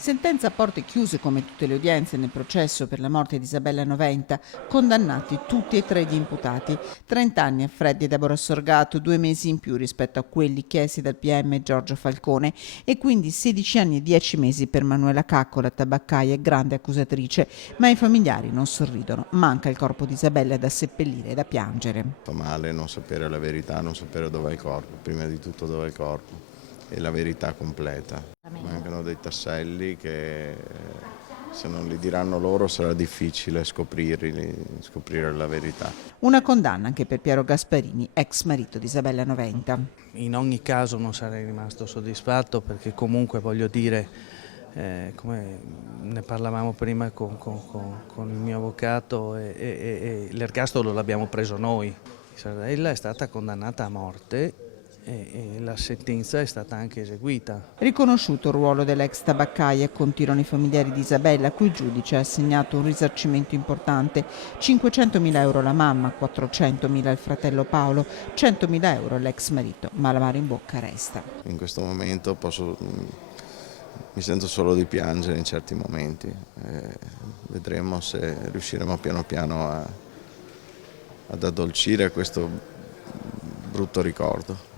Sentenza a porte chiuse come tutte le udienze nel processo per la morte di Isabella Noventa, condannati tutti e tre gli imputati. 30 anni a Freddy e Deborah Sorgato, 2 mesi in più rispetto a quelli chiesti dal PM Giorgio Falcone e quindi 16 anni e 10 mesi per Manuela Caccola, tabaccaia e grande accusatrice. Ma i familiari non sorridono, manca il corpo di Isabella da seppellire e da piangere. Fa male non sapere la verità, non sapere dov'è il corpo, prima di tutto dov'è il corpo e la verità completa. Mancano dei tasselli che se non li diranno loro sarà difficile scoprire la verità. Una condanna anche per Piero Gasparini, ex marito di Isabella Noventa. In ogni caso non sarei rimasto soddisfatto perché comunque voglio dire, come ne parlavamo prima con il mio avvocato, l'ergastolo l'abbiamo preso noi. Isabella è stata condannata a morte e la sentenza è stata anche eseguita. Riconosciuto il ruolo dell'ex tabaccaia, continuano i familiari di Isabella, a cui il giudice ha assegnato un risarcimento importante: 500.000 euro alla mamma, 400.000 al fratello Paolo, 100.000 euro all'ex marito, ma l'amaro in bocca resta. In questo momento mi sento solo di piangere in certi momenti. Vedremo se riusciremo piano piano ad addolcire questo brutto ricordo.